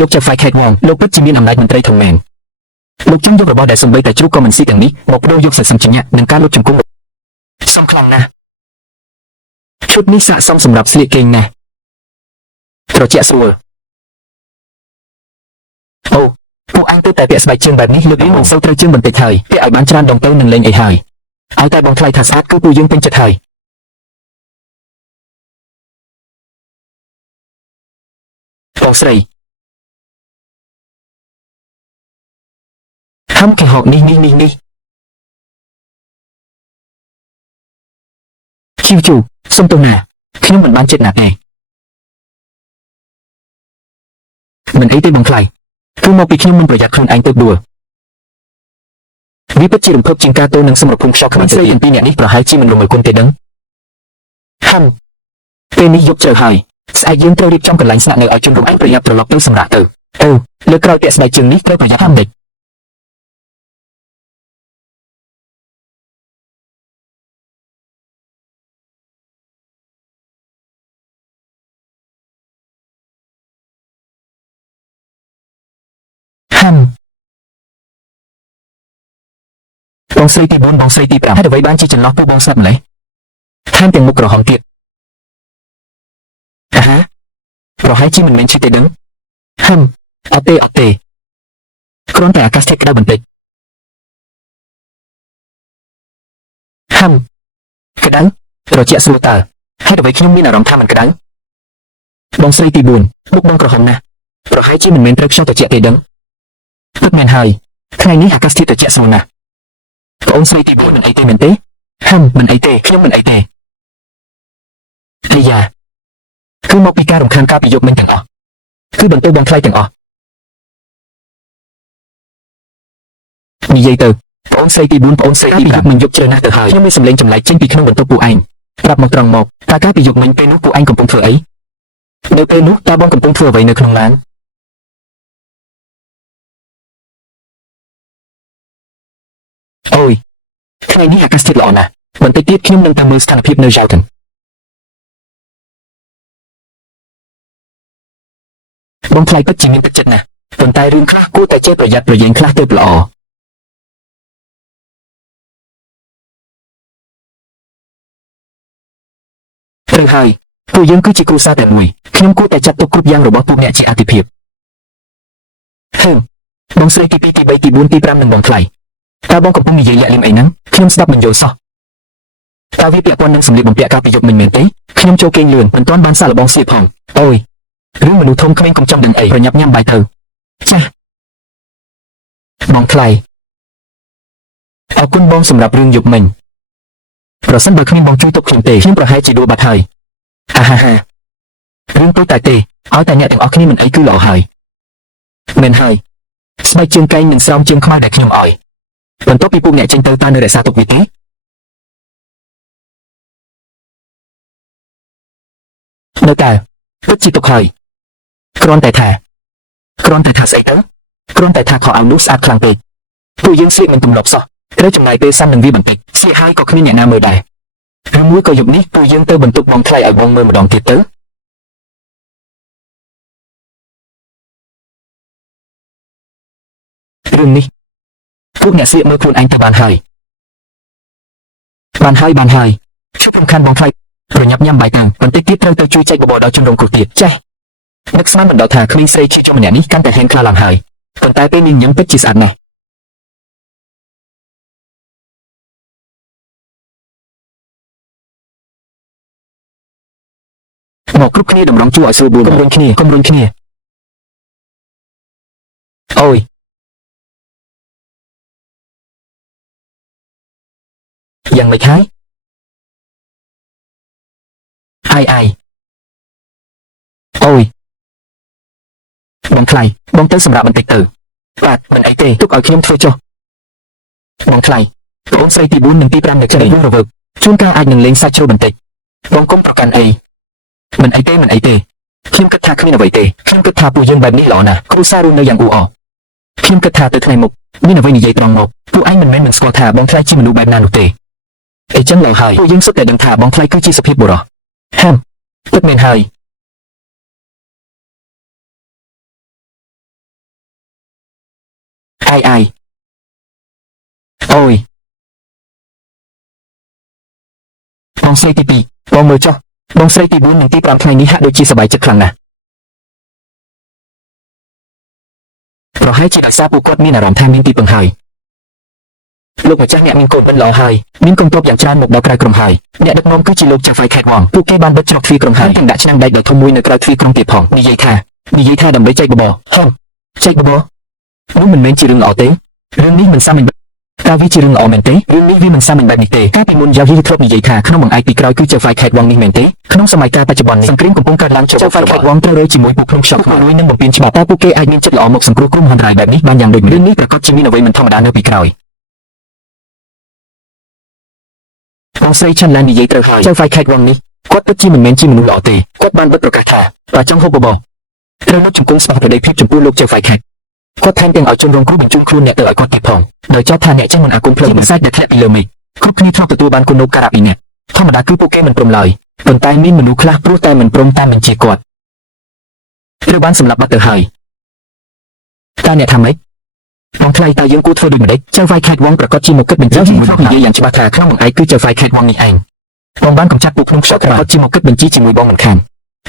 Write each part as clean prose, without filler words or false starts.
លោកជា Fight Cat Wong លោកពិតជាមានអំណាចមន្ត្រីធំមែនលោកចង់យករបស់ដែលសំបីតែជ្រូកក៏មិនស៊ីទាំងនេះមកបដូរយកសិទ្ធិសម្ញ្ញៈនិងការលុបជង្គង់សំខ្លាំងណាស់ឈុតនេះស័ក្តិសមសម្រាប់ស្លៀកគេងណាស់ត្រជាក់ស្រួលអូពួកអញទៅតែពាក់ស្បែកជើងបែបនេះលើកនេះមិនសូវត្រូវជើងបន្តិចហើយពាក់ឲ្យបានច្រើនដងទៅនឹងលេងអីហើយឲ្យតែបងថ្លៃថាស្អាតគឺពួកយើងពេញចិត្តហើយបងស្រីហាំគេហកនេះជូសុំទោសណាខ្ញុំមិនបានចិត្តណាស់ទេមិនអីទេបងថ្លៃគឺមកពីខ្ញុំមិនប្រយ័ត្នខ្លួនឯងទៅដួលវាពិតជារំភើបជាងការទៅនឹងសមរភូមិខ្យល់ក្មេងស្រីទាំងពីរនាក់នេះប្រហែលជាមិនរំលឹកគុណទេដឹងហាំពេលនេះយប់ជ្រៅហើយស្អែកយើងត្រូវរៀបចំកន្លែងស្នាក់នៅឲ្យជនរួមឯងប្រញាប់ត្រឡប់ទៅសម្រាប់ទៅលើក្រោយពាក់ស្បែកជើងនេះត្រូវប្រយ័ត្នហាំតិចបងស្រីទី4បងស្រីទី5ហេតុអ្វីបានជាចន្លោះពួកបងស្លាប់ម្ល៉េះថែមទាំងមុខក្រហមទៀតអាហាប្រហែលជាមិនមែនឈឺទេដឹងអត់ទេគ្រាន់តែអាកាសធាតុក្តៅបន្តិចក្តៅត្រជាក់ស្រួលតើហេតុអ្វីខ្ញុំមានអារម្មណ៍ថាមិនក្តៅបងស្រីទី4មុខបងក្រហមណាស់ប្រហែលជាមិនមែនត្រូវខ្យល់ត្រជាក់ទេដឹងពិតមែនហើយថ្ងៃនេះអាកាសធាតុត្រជាក់ស្រួលណាស់បងស្រីទី4មិនអីទេមែនទេមិនអីទេខ្ញុំមិនអីទេអាយ៉ាគឺមកពីការរំខានការពីយប់មិញទាំងអស់គឺបន្ទោបងថ្លៃទាំងអស់និយាយទៅបងស្រីទី4បងស្រីទី5មិនយប់ជ្រៅណាស់ទៅហើយខ្ញុំមានសម្លេងចម្លែកចេញពីក្នុងបន្ទប់ពួកឯងប្រាប់មកត្រង់មកតើការពីយប់មិញពេលនោះពួកឯងកំពុងធ្វើអីនៅពេលនោះតើបងកំពុងធ្វើអ្វីនៅក្នុងឡានអូយថ្ងៃនេះអាកាសធាតុល្អណាស់បន្តិចទៀតខ្ញុំនឹងទៅមើលស្ថានភាពនៅ Jalton បងថ្លៃពិតជាមានទឹកចិត្តណាស់ប៉ុន្តែរឿងខ្លះគួរតែចេះប្រយ័ត្នប្រយែងខ្លះទៅល្អត្រូវហើយពួកយើងគឺជាគ្រួសារតែមួយខ្ញុំគួរតែចាត់ទុកគ្រប់យ៉ាងរបស់ពួកអ្នកជាអាទិភាពបងស្រីទី2ទី3ទី4ទី5និងបងថ្លៃតើបងកំពុងនិយាយលាក់លៀមអីហ្នឹងខ្ញុំស្ដាប់មិនយល់សោះតើវាពាក់ព័ន្ធនឹងសម្លៀកបំពាក់កាលពីយប់មិញមែនទេខ្ញុំចូលគេងលឿនមិនទាន់បានសាកល្បងស្លៀកផងអូយរឿងមនុស្សធំក្មេងកុំចង់ដឹងអីប្រញាប់ញ៉ាំបាយទៅចាស់បងថ្លៃអរគុណបងសម្រាប់រឿងយប់មិញប្រសិនបើគ្មានបងជួយទុកខ្ញុំទេខ្ញុំប្រហែលជាដួលបាត់ហើយអាហាហារឿងតូចតែទេឲ្យតែអ្នកទាំងអស់គ្នាមិនអីគឺល្អហើយមែនហើយស្បែកជើងកែងនិងស្រោមជើងខ្មៅដែលខ្ញុំឲ្យបន្ទាប់ពីពួកអ្នកចេញទៅតើនៅរក្សាទុកវាទេនៅតើពិតជាទុកហើយគ្រាន់តែថាស្អីទៅគ្រាន់តែថាខោអាវនោះស្អាតខ្លាំងពេកពួកយើងស្លៀកមិនទំលាប់សោះត្រូវចំណាយពេលសាំនឹងវាបន្តិចស្លៀកហើយក៏គ្មានអ្នកណាមើលដែរឬមួយក៏យប់នេះពួកយើងទៅបន្ទប់បងថ្លៃឲ្យបងមើលម្ដងទៀតទៅរឿងនេះពួកអ្នកស្លៀកមើលខ្លួនឯងទៅបានហើយជុំរំខានបងថ្លៃប្រញាប់ញ៉ាំបាយតាំងបន្តិចទៀតត្រូវទៅជួយចែកបបរដល់ជនរងគ្រោះទៀតចេះនឹកស្មានមិនដល់ថាក្មេងស្រីជាជំម្នាក់នេះកាន់តែហ៊ានខ្លាឡើងហើយប៉ុន្តែពេលនេះញញឹមពិតជាស្អាតណាស់មកគ្រប់គ្នាតម្រង់ជួរឲ្យស្រួលបួនកុំរុញគ្នាអូយយ៉ាងម៉េចហើយអាយអូយបងថ្លៃបងទៅសម្រាប់បន្តិចទៅបាទមិនអីទេទុកឲ្យខ្ញុំធ្វើចុះបងថ្លៃបងស្រីទី4និងទី5នៅចិត្តរវើកជួនកាលអាចនឹងលេងសាច់ជ្រូកបន្តិចបងកុំប្រកាន់អីមិនអីទេខ្ញុំគិតថាគ្មានអ្វីទេខ្ញុំគិតថាពួកយើងបែបនេះល្អណាស់គ្រួសាររស់នៅយ៉ាងអ៊ូអរខ្ញុំគិតថាទៅថ្ងៃមុខមានអ្វីនិយាយត្រង់មកពួកឯងមិនមែនមិនស្គាល់ថាបងថ្លៃជាមនុស្សបែបណានោះទេអីចឹងឡើយហើយពួកយើងសុទ្ធតែដឹងថាបងថ្លៃគឺជាសុភាពបុរសពិតមែនហើយ ai ôi បងស្រីទី2បងមើលចុះបងស្រីទី4និងទី5ថ្ងៃនេះហាក់ដូចជាសប្បាយចិត្តខ្លាំងណាស់ប្រហែលជាដោយសារពួកគាត់មានអារម្មណ៍ថាមានទីពឹងហើយលោកម្ចាស់អ្នកមានកូនមិនល្អហើយមានកងទ័ពយ៉ាងច្រើនមកដល់ក្រៅក្រុងហើយអ្នកដឹកនាំគឺជាលោកចាហ្វៃខេតវងពួកគេបានបិទច្រកទ្វារក្រុងហើយទាំងដាក់ឆ្នាំងដែកដ៏ធំមួយនៅក្រៅទ្វារក្រុងទៀតផងនិយាយថាដើម្បីចែកបបរហឹមចែកបបរនោះមិនមែនជារឿងល្អទេរឿងនេះមិនសាមញ្ញតើវាជារឿងល្អមែនទេរឿងនេះវាមិនសាមញ្ញបែបនេះទេកាលពីមុនយ៉ាវីធ្លាប់និយាយថាក្នុងបង្អែកពីក្រោយគឺចាហ្វៃខេតវងនេះមែនទេក្នុងសម័យកាលបច្ចុប្បន្ននេះសង្គ្រាមកំពុងកើតឡើងចាហ្វៃខេតវងត្រូវរើជាមួយពួកក្នុងខ្យល់ខ្មៅនិងបំពេញច្បាប់តើពួកគេអាចមានចិត្តល្អមកសង្គ្រោះក្រុមហន្តរាយបែបនេះបានយ៉ាងដូចម្តេចនេះប្រកាសជាមានអ្វីមិនធម្មតានៅពីក្រោយបងស្រីឆាន់ឡាននិយាយត្រូវហើយចាហ្វៃខេតវងនេះគាត់ពិតជាមិនមែនជាមនុស្សល្អទេគាត់បានបិទប្រកាសថាបើចង់ហូបបបរត្រូវលុបជង្គង់ស្បោះប្រដីភាពចំពោះលោកចាហ្វៃខេតគាត់ថែមទាំងឲ្យជនរងគ្រោះបញ្ជូនខ្លួនអ្នកទៅឲ្យគាត់ទៀតផងដោយចោទថាអ្នកចេះមិនអាគមផ្លូវមិនសាច់ដែលធ្លាក់ពីលើមេឃគ្រប់គ្នាធ្លាប់ទទួលបានគុណូបការ៉ាពីអ្នកធម្មតាគឺពួកគេមិនព្រមឡើយប៉ុន្តែមានមនុស្សខ្លះព្រោះតែមិនព្រមតាមបញ្ជាគាត់ត្រូវបានសម្លាប់បាត់ទៅហើយតើអ្នកថាម៉េចបងថ្លៃតើយើងគួរធ្វើដូចម្តេចចាហ្វៃខេតវងប្រកាសជាមកគិតបញ្ជាជាមួយបងនិយាយយ៉ាងច្បាស់ថាក្នុងបង្អែកគឺចាហ្វៃខេតវងនេះឯងបងបានកំចាត់ពួកក្នុងខ្យល់ប្រកាសជាមកគិតបញ្ជាជាមួយបងមិនខាន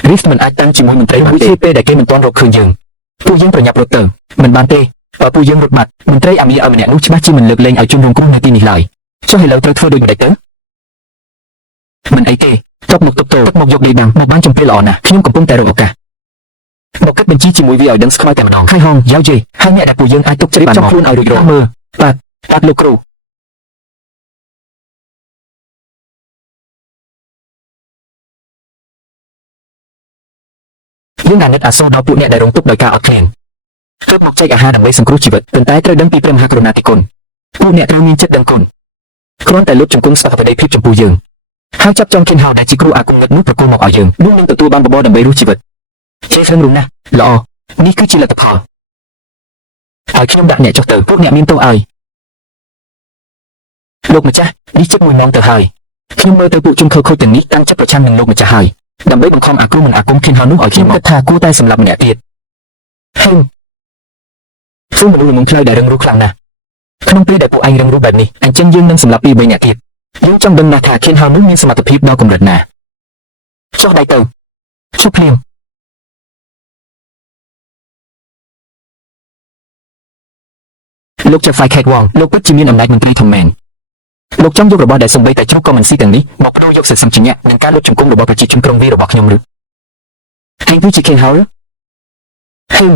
រីសមិនអាចតាមជាមួយមន្ត្រីមួយទេពេលដែលគេមិនទាន់រកឃើញយើងពួកយើងប្រញាប់រត់ទៅមិនបានទេបើពួកយើងរត់បាត់មន្ត្រីអាមីឲ្យម្នាក់នោះច្បាស់ជាមិនលើកលែងឲ្យជនរងគ្រោះនៅទីនេះឡើយចុះឥឡូវត្រូវធ្វើដូចម្តេចទៅមិនអីទេតបមកយកដេដាំមកបានចំពេលល្អណាស់ខ្ញុំកំពុងតែរកឱកាសមកគិតបញ្ជីជាមួយវាឲ្យដឹងស្ខ្មៅតែម្ដងហើយហងយ៉ាវជេហើយអ្នកដែលពួកយើងអាចទុកចិត្តបានខ្លួនឲ្យរួចរាល់មើលបាទលោកគ្រូយើងបាននឹកអាសូរដល់ពួកអ្នកដែលរងទុក្ខដោយការអត់ឃ្លានទើបមកចែកអាហារដើម្បីសង្គ្រោះជីវិតប៉ុន្តែត្រូវដឹងពីព្រះមហាករុណាធិគុណពួកអ្នកត្រូវមានចិត្តដឹងគុណគ្រាន់តែលុបជង្គង់ស្បប្រដីភាពចំពោះយើងហើយចាប់ចងគិនហៅដែលជាគ្រូអាគមនិតនោះប្រគល់មកឲ្យយើងនោះនឹងទទួលបានបបរដើម្បីរស់ជីវិតជេររំណាស់ល្អនេះគឺជាលទ្ធផលហើយខ្ញុំដាក់អ្នកចុះទៅពួកអ្នកមានទោសឲ្យលោកម្ចាស់នេះជិត1ម៉ោងទៅហើយខ្ញុំមើលទៅពួកជនខិលខូចទាំងនេះតាំងចិត្តប្រឆាំងនឹងលោកម្ចាស់ហើយដើម្បីបង្ខំអាគ្រូមិនអាគមគិនហៅនោះឲ្យខ្ញុំគិតថាគួរតែសម្លាប់ម្នាក់ទៀតហើយខ្ញុំមនុស្សល្ងងខ្លៅដែលរឹងរូសខ្លាំងណាស់ក្នុងពេលដែលពួកឯងរឹងរូសបែបនេះអញ្ចឹងយើងនឹងសម្លាប់ពី3នាក់ទៀតយើងចង់ដឹងណាស់ថាគិនហៅនោះមានសមត្ថភាពដល់កម្រិតណាចុះដៃទៅចុះភ្លាមលោកចាហ្វៃខេតវងលោកពិតជាមានអំណាចមន្ត្រីធំមែនលោកចង់យករបស់ដែលសំបីតែជ្រុកក៏មិនស៊ីទាំងនេះមកបដូរយកសិទ្ធិសម្ជ្ញានិងការលុបជង្គង់របស់ប្រជាជនក្រុងវារបស់ខ្ញុំឬឯងគឺជាគិនហៅហើយ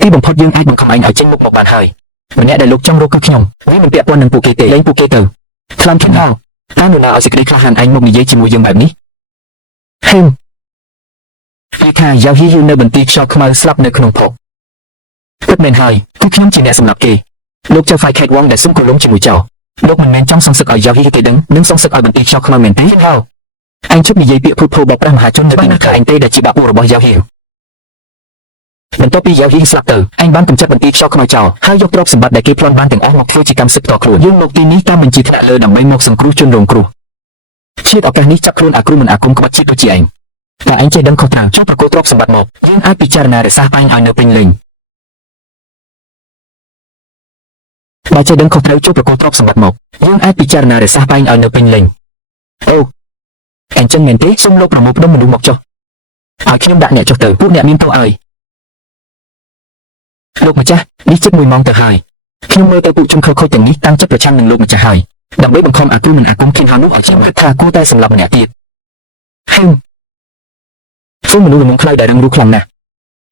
ទីបំផុតយើងអាចបង្ខំឯងឲ្យចេញមុខមកបានហើយម្នាក់ដែលលោកចង់រកគឺខ្ញុំវាមិនពាក់ព័ន្ធនឹងពួកគេទេលែងពួកគេទៅខ្លាំងគិនហៅតើនរណាឲ្យសេចក្តីក្លាហានឯងមកនិយាយជាមួយយើងបែបនេះហើយពីថាយ៉ាវហ៊ីយូនៅបន្ទីខ្យល់ខ្មៅស្លាប់នៅក្នុងភពពិតមែនហើយគឺខ្ញុំជាអ្នកសម្លាប់គេលោកចាហ្វៃខេតវងដែលសុំក្រឡុំជាមួយចៅលោកមិនមែនចង់សងសឹកឲ្យយ៉ាវហ៊ីទេដឹងនឹងសងសឹកឲ្យបន្ទីខ្យល់ខ្មៅមែនទេហៅឯងជប់និយាយពាក្យភូតភររបស់ព្រះមហាជននៅទីនេះថាឯងទេដែលជាបាក់ពួករបស់យ៉ាវហ៊ីបន្ទាប់ពីយ៉ាវហ៊ីស្លាប់ទៅឯងបានកំចាត់បន្ទីខ្យល់ខ្មៅចោលហើយយកទ្រព្យសម្បត្តិដែលគេប្លន់បានទាំងអស់មកធ្វើជាកម្មសិទ្ធិផ្ទាល់ខ្លួនយើងមកទីនេះតាមបញ្ជាថ្នាក់លើដើម្បីមកសង្គ្រោះជនរងគ្រោះជាតិឱកាសនេះចាប់ខ្លួនអាគ្រូមិនអាគមក្បត់ជាតិដូចជាឯងតើឯងចេះដឹងខុសត្រូវចុះប្រកួតទ្រព្យសម្បត្តិមកយើងអាចពិចារណារសាស្ត្របែងឲ្យនៅពេញលេញបើចេះដឹងខុសត្រូវចុះប្រកួតទ្រព្យសម្បត្តិមកយើងអាចពិចារណារសាស្ត្របែងឲ្យនៅពេញលេញអូអញ្ចឹងមែនទេសូមលោកប្រមូលផ្ដុំមនុស្សមកចុះឲ្យខ្ញុំដាក់អ្នកចុះទៅពួកអ្នកមានទោសឲ្យលោកម្ចាស់នេះជិត1ម៉ោងទៅហើយខ្ញុំមើលទៅពួកជនខិលខូចទាំងនេះតាំងចិត្តប្រឆាំងនឹងលោកម្ចាស់ហើយដើម្បីបង្ខំអាគ្រូមិនអាគមគិនហៅនោះឲ្យខ្ញុំគិតថាគួរតែសម្លាប់ម្នាក់ទៀតហើយខ្ញុំមនុស្សល្ងងខ្លៅដែលរឹងរូសខ្លាំងណាស់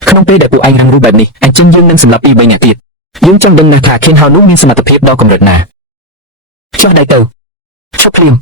ក្នុងពេលដែលពួកឯងរឹងរូសបែបនេះអញ្ចឹងយើងនឹងសម្លាប់ពី3នាក់ទៀតយើងចង់ដឹងណាស់ថាគិនហៅនោះមានសមត្ថភាពដល់កម្រិតណាចុះដៃទៅឈប់ភ្លាម